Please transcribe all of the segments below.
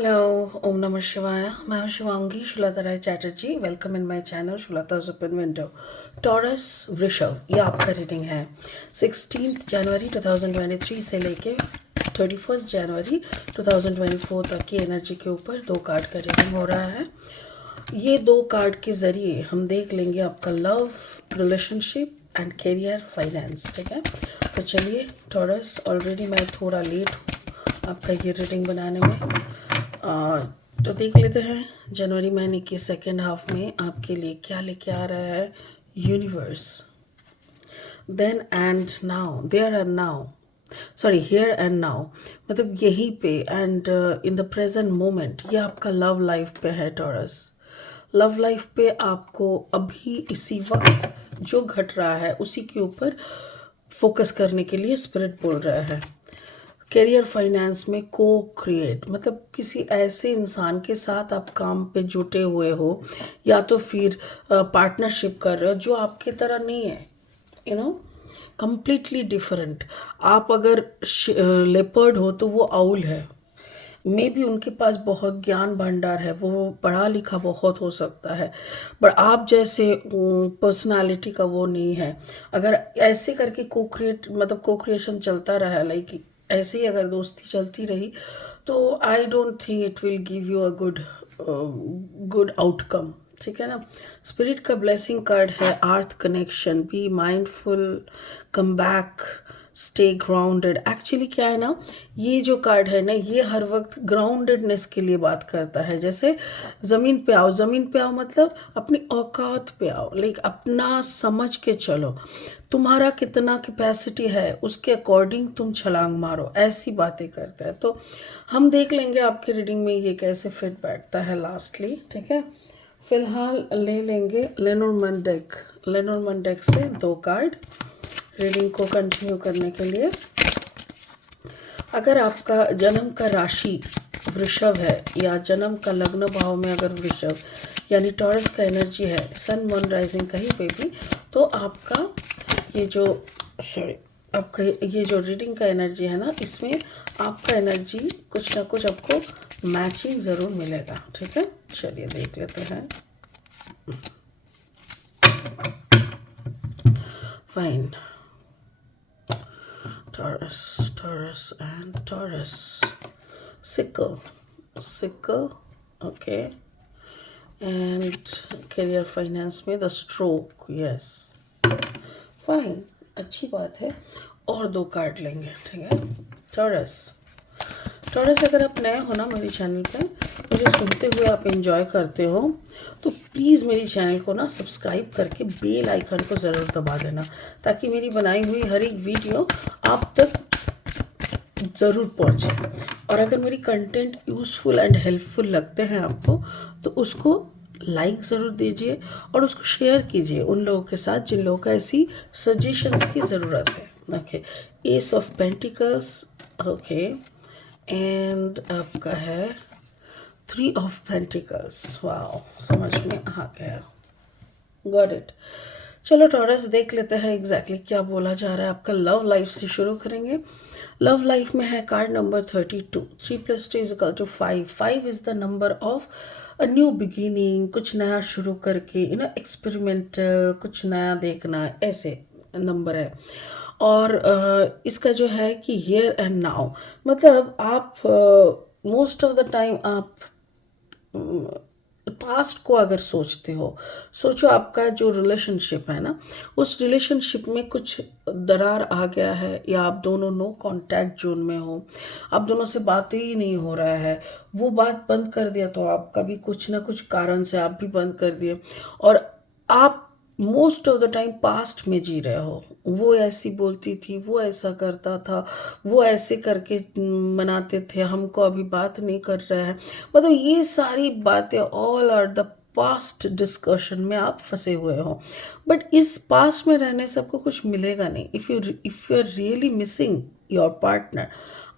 Hello, ओम नमः शिवाय। मैं हूँ Shivangi Shulata Rai Chatterjee. Welcome in my channel Shulata's open window. Taurus वृषभ, ये आपका रीडिंग है 16 जनवरी 2023 से लेके 31 जनवरी 2024 तक की एनर्जी के ऊपर दो कार्ड का रीडिंग हो रहा है। ये दो कार्ड के ज़रिए हम देख लेंगे आपका love, relationship and career, finance. ठीक है, तो चलिए टॉरस, ऑलरेडी मैं थोड़ा लेट हूँ आपका ये रीडिंग बनाने में। तो देख लेते हैं जनवरी महीने के सेकेंड हाफ में आपके लिए क्या लेके आ रहा है universe. Then and now, there and now, sorry here and now, मतलब यहीं पे and in the present moment. ये आपका लव लाइफ पे है टॉरस। लव लाइफ पे आपको अभी इसी वक्त जो घट रहा है उसी के ऊपर फोकस करने के लिए स्पिरिट बोल रहा है। करियर फाइनेंस में को क्रिएट, मतलब किसी ऐसे इंसान के साथ आप काम पे जुटे हुए हो या तो फिर पार्टनरशिप कर रहे हो जो आपकी तरह नहीं है, यू नो, कंप्लीटली डिफरेंट। आप अगर लेपर्ड हो तो वो आउल है। मे बी उनके पास बहुत ज्ञान भंडार है, वो पढ़ा लिखा बहुत हो सकता है, बट आप जैसे पर्सनालिटी का वो नहीं है। अगर ऐसे करके को क्रिएट, मतलब को क्रिएशन चलता रहा, लाइक ऐसे ही अगर दोस्ती चलती रही, तो I don't think it will give you a good outcome. ठीक है ना। स्पिरिट का ब्लेसिंग कार्ड है earth connection, be mindful, come back, stay grounded. Actually क्या है ना, ये जो कार्ड है ना, ये हर वक्त ग्राउंडेडनेस के लिए बात करता है। जैसे ज़मीन पे आओ, ज़मीन पे आओ मतलब अपनी औकात पे आओ, लाइक अपना समझ के चलो, तुम्हारा कितना कैपेसिटी है उसके अकॉर्डिंग तुम छलांग मारो, ऐसी बातें करता है। तो हम देख लेंगे आपकी रीडिंग में ये कैसे फिट बैठता है लास्टली। ठीक है, फिलहाल ले लेंगे लेनोर्मन डेक। लेनोर्मन डेक से दो कार्ड रीडिंग को कंटिन्यू करने के लिए। अगर आपका जन्म का राशि वृषभ है या जन्म का लग्न भाव में अगर वृषभ यानी टॉरस का एनर्जी है, सन मून राइजिंग कहीं पे भी, तो आपका ये जो आपका ये जो रीडिंग का एनर्जी है ना, इसमें आपका एनर्जी कुछ ना कुछ आपको मैचिंग ज़रूर मिलेगा। ठीक है, चलिए देख लेते हैं। Fine, Taurus, Taurus, and Taurus. Sickle, sickle, okay. And career finance में the stroke, yes. Fine, अच्छी बात है। और दो कार्ड लेंगे। ठीक है, टॉरस। टॉरस, अगर आप नए हो ना मेरे चैनल पे, मुझे सुनते हुए आप एंजॉय करते हो, तो प्लीज़ मेरी चैनल को ना सब्सक्राइब करके बेल आइकन को ज़रूर दबा देना, ताकि मेरी बनाई हुई हर एक वीडियो आप तक ज़रूर पहुँचे। और अगर मेरी कंटेंट यूज़फुल एंड हेल्पफुल लगते हैं आपको, तो उसको लाइक ज़रूर दीजिए और उसको शेयर कीजिए उन लोगों के साथ जिन लोगों को ऐसी सजेशंस की ज़रूरत है। Okay, S of pentacles, okay, and आपका है थ्री ऑफ पेंटिकल्स। वाओ, समझ में आ गया, गॉट इट। चलो टॉरस, देख लेते हैं एग्जैक्टली क्या बोला जा रहा है। आपका लव लाइफ से शुरू करेंगे। लव लाइफ में है card number 32। 3 + 2 = 5। 5 is the number of a new beginning, कुछ नया शुरू करके, एक्सपेरिमेंटल, कुछ नया देखना, ऐसे नंबर है। और इसका जो है कि हियर एंड नाउ, मतलब आप मोस्ट ऑफ द टाइम आप पास्ट को अगर सोचते हो, सोचो आपका जो रिलेशनशिप है ना, उस रिलेशनशिप में कुछ दरार आ गया है, या आप दोनों नो कांटेक्ट जोन में हो, आप दोनों से बातें ही नहीं हो रहा है, वो बात बंद कर दिया तो आप कभी कुछ ना कुछ कारण से आप भी बंद कर दिए, और आप most of the time past में जी रहे हो। वो ऐसी बोलती थी, वो ऐसा करता था, वो ऐसे करके मनाते थे, हमको अभी बात नहीं कर रहा है, मतलब ये सारी बातें all are the past discussion में आप फंसे हुए हो। बट इस पास्ट में रहने से आपको कुछ मिलेगा नहीं। If you are really missing your partner,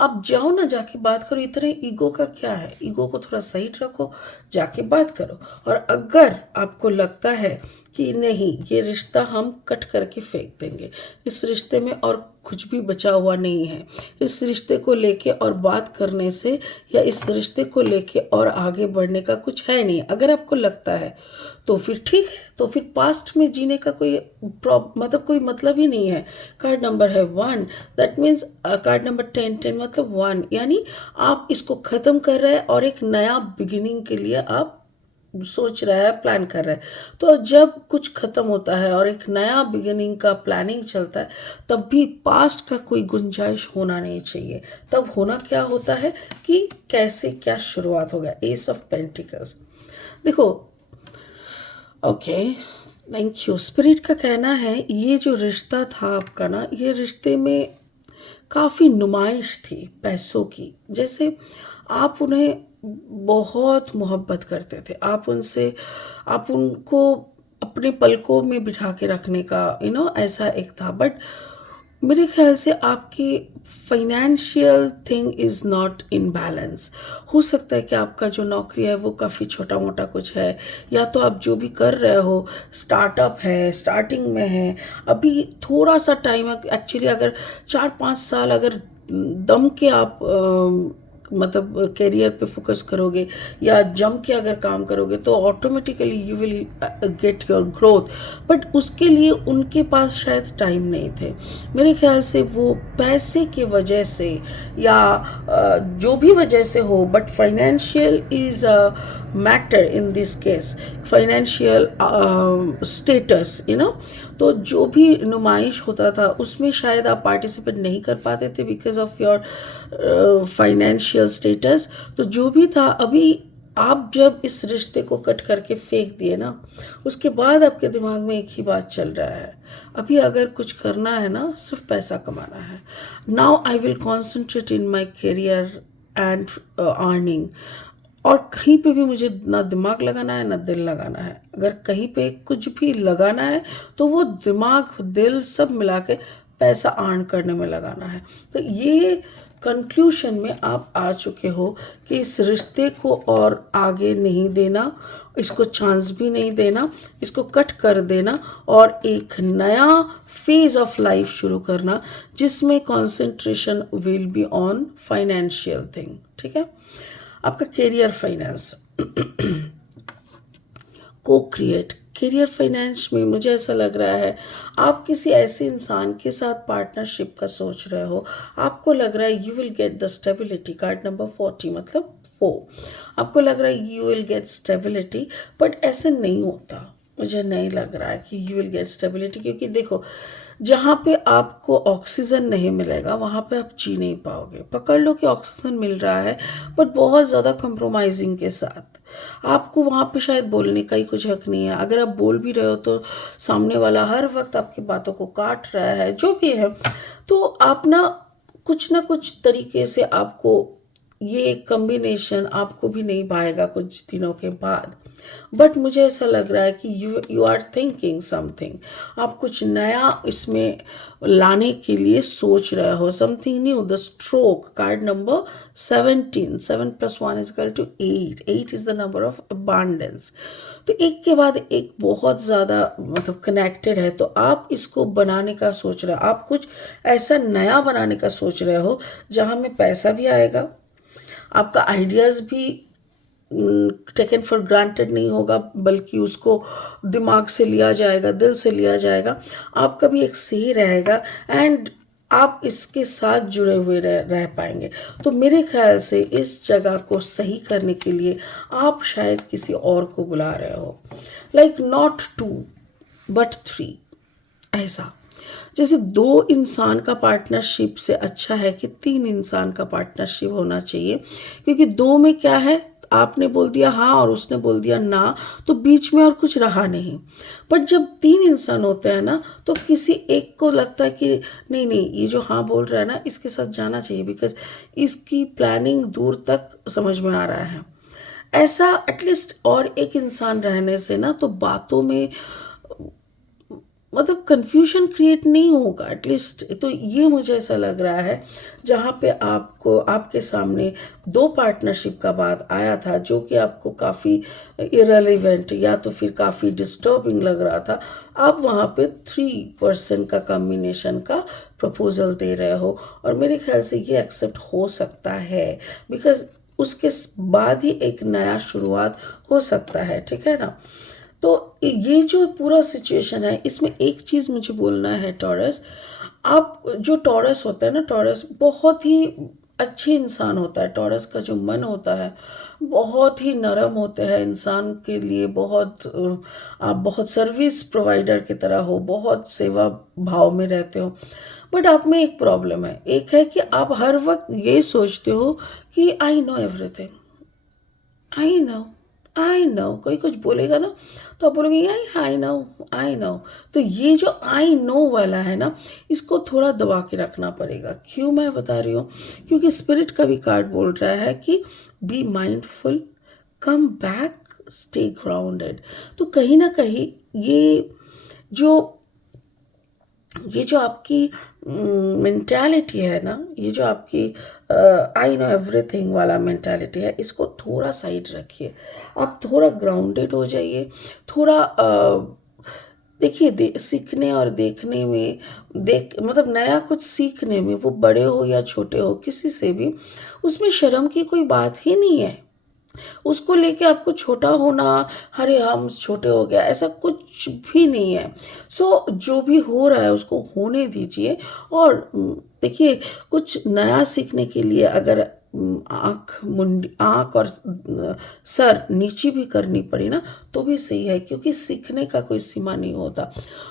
आप जाओ ना, जाके बात करो। इतने ईगो का क्या है, ईगो को थोड़ा साइड रखो, जाके बात करो। और अगर आपको लगता है कि नहीं ये रिश्ता हम कट करके फेंक देंगे, इस रिश्ते में और कुछ भी बचा हुआ नहीं है, इस रिश्ते को लेके और बात करने से या इस रिश्ते को लेके और आगे बढ़ने का कुछ है नहीं, अगर आपको लगता है तो फिर ठीक है, तो फिर पास्ट में जीने का कोई मतलब कोई मतलब ही नहीं है। कार्ड नंबर है 1, दैट मीन्स कार्ड नंबर 10 मतलब 1, यानी आप इसको ख़त्म कर रहे हैं और एक नया बिगिनिंग के लिए आप सोच रहा है, प्लान कर रहा है। तो जब कुछ ख़त्म होता है और एक नया बिगिनिंग का प्लानिंग चलता है, तब भी पास्ट का कोई गुंजाइश होना नहीं चाहिए। तब होना क्या होता है कि कैसे क्या शुरुआत हो गया। एस ऑफ पेंटिकल्स, देखो, ओके, थैंक यू। स्पिरिट का कहना है ये जो रिश्ता था आपका ना, ये रिश्ते में काफ़ी नुमाइश थी पैसों की। जैसे आप उन्हें बहुत मोहब्बत करते थे, आप उनको अपने पलकों में बिठा के रखने का ऐसा एक था। बट मेरे ख्याल से आपकी financial thing is not in balance. हो सकता है कि आपका जो नौकरी है वो काफ़ी छोटा मोटा कुछ है, या तो आप जो भी कर रहे हो स्टार्टअप है, स्टार्टिंग में है, अभी थोड़ा सा टाइम। एक्चुअली अगर 4-5 साल अगर दम के आप मतलब करियर पे फोकस करोगे या जम के अगर काम करोगे तो automatically you will get your growth. But उसके लिए उनके पास शायद टाइम नहीं थे, मेरे ख्याल से वो पैसे के वजह से या जो भी वजह से हो, but financial is a matter in this case, financial status तो जो भी नुमाइश होता था उसमें शायद आप पार्टिसिपेट नहीं कर पाते थे because of your financial status. तो जो भी था, अभी आप जब इस रिश्ते को कट करके फेंक दिए ना, उसके बाद आपके दिमाग में एक ही बात चल रहा है, अभी अगर कुछ करना है ना, सिर्फ पैसा कमाना है। Now I will concentrate in my career and earning. और कहीं पे भी मुझे ना दिमाग लगाना है ना दिल लगाना है। अगर कहीं पे कुछ भी लगाना है तो वो दिमाग दिल सब मिला के पैसा अर्न करने में लगाना है। तो ये कंक्लूशन में आप आ चुके हो कि इस रिश्ते को और आगे नहीं देना, इसको चांस भी नहीं देना, इसको कट कर देना और एक नया फेज ऑफ लाइफ शुरू करना जिसमें concentration will be on financial thing. ठीक है, आपका करियर फाइनेंस को क्रिएट, करियर फाइनेंस में मुझे ऐसा लग रहा है आप किसी ऐसे इंसान के साथ पार्टनरशिप का सोच रहे हो। आपको लग रहा है you will get the stability, card number 40 मतलब 4, आपको लग रहा है you will get stability. But ऐसे नहीं होता, मुझे नहीं लग रहा है कि यू विल गेट स्टेबिलिटी, क्योंकि देखो जहाँ पे आपको ऑक्सीजन नहीं मिलेगा वहाँ पे आप जी नहीं पाओगे। पकड़ लो कि ऑक्सीजन मिल रहा है बट बहुत ज़्यादा कंप्रोमाइजिंग के साथ, आपको वहाँ पे शायद बोलने का ही कुछ हक नहीं है। अगर आप बोल भी रहे हो तो सामने वाला हर वक्त आपकी बातों को काट रहा है, जो भी है। तो आप ना कुछ तरीके से आपको ये कॉम्बिनेशन आपको भी नहीं भाएगा कुछ दिनों के बाद। बट मुझे ऐसा लग रहा है कि यू आर थिंकिंग समथिंग, आप कुछ नया इसमें लाने के लिए सोच रहे हो, something new. The stroke, card number 17, 7 + 1 = 8, 8 is the number of abundance. तो एक के बाद एक बहुत ज़्यादा मतलब कनेक्टेड है। तो आप इसको बनाने का सोच रहे हो, आप कुछ ऐसा नया बनाने का सोच रहे हो जहाँ में पैसा भी आएगा, आपका आइडियाज़ भी टेकन फॉर ग्रांटेड नहीं होगा, बल्कि उसको दिमाग से लिया जाएगा, दिल से लिया जाएगा, आपका भी एक सही रहेगा एंड आप इसके साथ जुड़े हुए रह पाएंगे। तो मेरे ख्याल से इस जगह को सही करने के लिए आप शायद किसी और को बुला रहे हो, लाइक नॉट 2 but 3, ऐसा। जैसे 2 इंसान का पार्टनरशिप से अच्छा है कि 3 इंसान का पार्टनरशिप होना चाहिए, क्योंकि 2 में क्या है, आपने बोल दिया हाँ और उसने बोल दिया ना, तो बीच में और कुछ रहा नहीं। बट जब 3 इंसान होते हैं ना, तो किसी एक को लगता है कि नहीं नहीं ये जो हाँ बोल रहा है ना, इसके साथ जाना चाहिए बिकॉज इसकी प्लानिंग दूर तक समझ में आ रहा है। ऐसा एटलीस्ट और एक इंसान रहने से ना, तो बातों में मतलब कन्फ्यूजन क्रिएट नहीं होगा एटलीस्ट। तो ये मुझे ऐसा लग रहा है जहाँ पे आपको आपके सामने दो पार्टनरशिप का बात आया था जो कि आपको काफ़ी इरेलीवेंट या तो फिर काफ़ी डिस्टर्बिंग लग रहा था, आप वहाँ पे 3 पर्सन का कॉम्बिनेशन का प्रपोजल दे रहे हो और मेरे ख्याल से ये एक्सेप्ट हो सकता है बिकॉज उसके बाद ही एक नया शुरुआत हो सकता है, ठीक है ना। तो ये जो पूरा सिचुएशन है इसमें एक चीज़ मुझे बोलना है टॉरस, आप जो टॉरस होता है ना, टॉरस बहुत ही अच्छे इंसान होता है। टॉरस का जो मन होता है बहुत ही नरम होते हैं इंसान के लिए, बहुत आप बहुत सर्विस प्रोवाइडर की तरह हो, बहुत सेवा भाव में रहते हो। बट आप में एक प्रॉब्लम है, एक है कि आप हर वक्त ये सोचते हो कि I know everything, I know, I know. कोई कुछ बोलेगा ना तो आप बोलोगे आई आई नो, आई नो। तो ये जो आई नो वाला है ना, इसको थोड़ा दबा के रखना पड़ेगा। क्यों मैं बता रही हूँ, क्योंकि स्पिरिट का भी कार्ड बोल रहा है कि B mindful, come back, stay grounded. तो कहीं ना कहीं जो ये जो आपकी मेंटालिटी है ना, ये जो आपकी आई नो एवरीथिंग वाला मेंटालिटी है, इसको थोड़ा साइड रखिए। आप थोड़ा ग्राउंडेड हो जाइए, थोड़ा देखिए सीखने और देखने में, मतलब नया कुछ सीखने में, वो बड़े हो या छोटे हो किसी से भी, उसमें शर्म की कोई बात ही नहीं है। उसको लेके आपको छोटा होना, अरे हम छोटे हो गया, ऐसा कुछ भी नहीं है। सो जो भी हो रहा है उसको होने दीजिए। और देखिए, कुछ नया सीखने के लिए अगर आँख और सर नीची भी करनी पड़ी ना तो भी सही है, क्योंकि सीखने का कोई सीमा नहीं होता।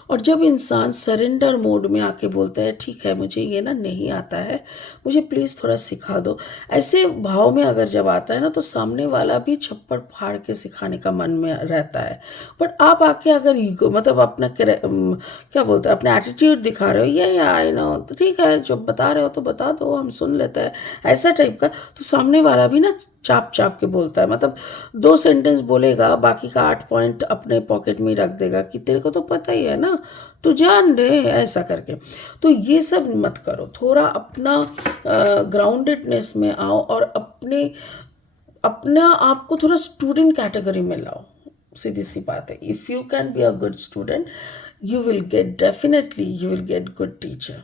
और जब इंसान सरेंडर मोड में आके बोलता है ठीक है मुझे ये ना नहीं आता है, मुझे प्लीज़ थोड़ा सिखा दो, ऐसे भाव में अगर जब आता है ना तो सामने वाला भी छप्पड़ फाड़ के सिखाने का मन में रहता है। बट आप आके अगर ईगो मतलब अपना क्या बोलते हैं, अपना एटीट्यूड दिखा रहे हो, ये आई नो, तो ठीक है जो बता रहे हो तो बता दो, हम सुन लेते हैं, ऐसा टाइप का, तो सामने वाला भी ना चाप चाप के बोलता है। मतलब 2 सेंटेंस बोलेगा, बाकी का 8 पॉइंट अपने पॉकेट में ही रख देगा कि तेरे को तो पता ही है ना, तो जान दे, ऐसा करके। तो ये सब मत करो, थोड़ा अपना ग्राउंडेडनेस में आओ और अपना आपको थोड़ा स्टूडेंट कैटेगरी में लाओ। सीधी सी बात है, if you can be a good student you will get, definitely you will get good teacher,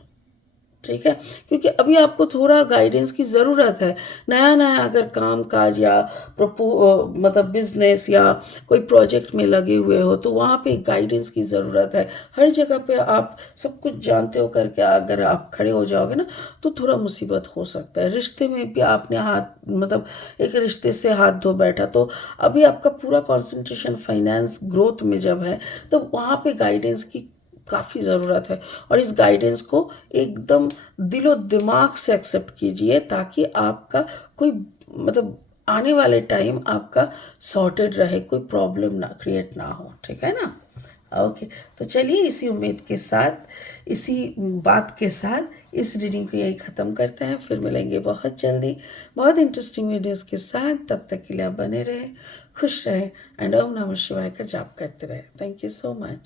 ठीक है। क्योंकि अभी आपको थोड़ा गाइडेंस की ज़रूरत है। नया नया अगर काम काज या मतलब बिजनेस या कोई प्रोजेक्ट में लगे हुए हो तो वहाँ पे गाइडेंस की ज़रूरत है। हर जगह पे आप सब कुछ जानते हो करके अगर आप खड़े हो जाओगे ना तो थोड़ा मुसीबत हो सकता है। रिश्ते में भी आपने हाथ मतलब एक रिश्ते से हाथ धो बैठा तो अभी आपका पूरा कंसंट्रेशन फाइनेंस ग्रोथ में जब है तो वहाँ पे गाइडेंस की काफ़ी ज़रूरत है। और इस गाइडेंस को एकदम दिलो दिमाग से एक्सेप्ट कीजिए ताकि आपका कोई मतलब आने वाले टाइम आपका सॉर्टेड रहे, कोई प्रॉब्लम ना क्रिएट ना हो, ठीक है ना। ओके, तो चलिए इसी उम्मीद के साथ, इसी बात के साथ इस रीडिंग को यही ख़त्म करते हैं। फिर मिलेंगे बहुत जल्दी बहुत इंटरेस्टिंग वीडियोस के साथ। तब तक के लिए आप बने रहें, खुश रहें एंड ओम नमः शिवाय का जाप करते रहें। Thank you so much.